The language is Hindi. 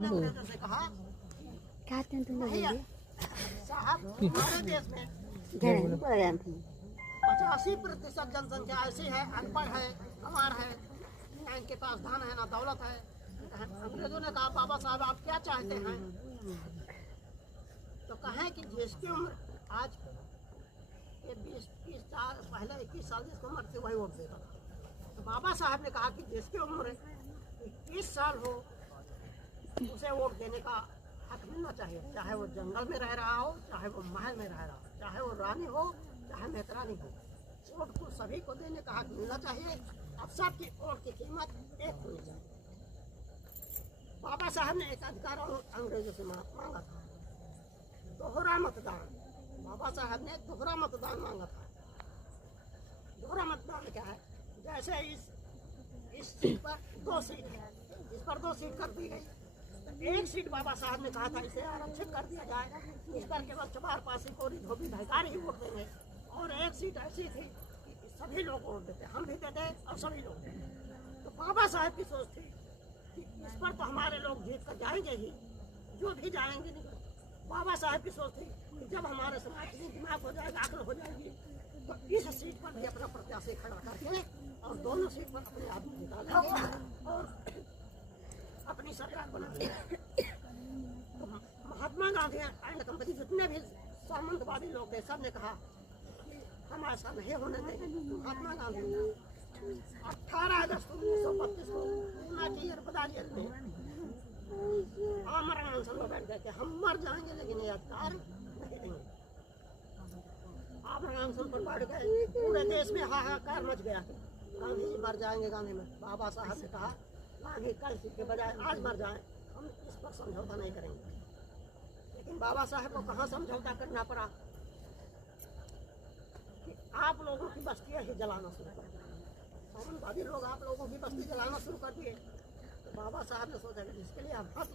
अंग्रेजों से कहा साहब हमारे देश में 85% जनसंख्या ऐसी है, अनपढ़ है, गंवार है, ना इनके पास धन है ना दौलत है। अंग्रेजों ने कहा बाबा साहब आप क्या चाहते हैं? तो कहें कि जिसकी उम्र आज ये 20 साल पहले 21 साल जिसकी उम्र थी वही वोट देता था। तो बाबा साहब ने कहा कि जिसकी उम्र 21 साल हो उसे वोट देने का हक मिलना चाहिए, चाहे वो जंगल में रह रहा हो, चाहे वो महल में रह रहा हो, चाहे वो रानी हो, चाहे मेहतरानी हो। वोट को सभी को देने का हक मिलना चाहिए और सबकी वोट की कीमत एक होनी चाहिए। बाबा साहब ने एक अधिकार अंग्रेजों से मांगा था, दोहरा मतदान। बाबा साहब ने दोहरा मतदान मांगा था। दोहरा मतदान क्या है? जैसे इस सीट पर 2 सीट है, इस पर 2 सीट कर दी गई। एक सीट बाबा साहब ने कहा था इसे आरक्षित कर दिया जाए, इस पर केवल चमार पासी कोरी धोबी भिखारी ही वोट देंगे। और एक सीट ऐसी थी कि सभी लोग वोट देते, हम भी देते और सभी लोग देते। तो बाबा साहब की सोच थी कि इस पर तो हमारे लोग जीत कर जाएंगे ही, जो भी जाएंगे नहीं। बाबा साहब की सोच थी कि जब हमारे समाज की दिमाग हो जाएगा, अकल हो जाएगी, तो इस सीट पर भी अपना प्रत्याशी खड़ा करके और दोनों सीट पर अपने आदमी जिता लेंगे और अपनी सरकार बना ली। तो महात्मा गांधी एंड कंपनी जितने भी सामंतवादी लोग थे सब ने कहा कि हम ऐसा नहीं होने देंगे। महात्मा गांधी ने 18 अगस्त 1932 को पूना की नर्मदा जेल में आमरण अनशन में बैठ गए थे। हम मर जाएंगे लेकिन ये अधिकार नहीं देंगे। आमरण अनशन पर बैठ गए, पूरे देश में हाहाकार मच गया। गांधी जी मर जाएंगे। गांधी में बाबा साहब ने कहा गांधी कल के बजाय आज मर जाए, हम इस पर समझौता नहीं करेंगे। लेकिन बाबा साहब को कहाँ समझौता करना पड़ा कि आप लोगों की बस्तियाँ ही जलाना शुरू कर दिए। सामंतवादी लोग आप लोगों की बस्ती जलाना शुरू कर दिए। तो बाबा साहब ने सोचा कि इसके लिए हम हद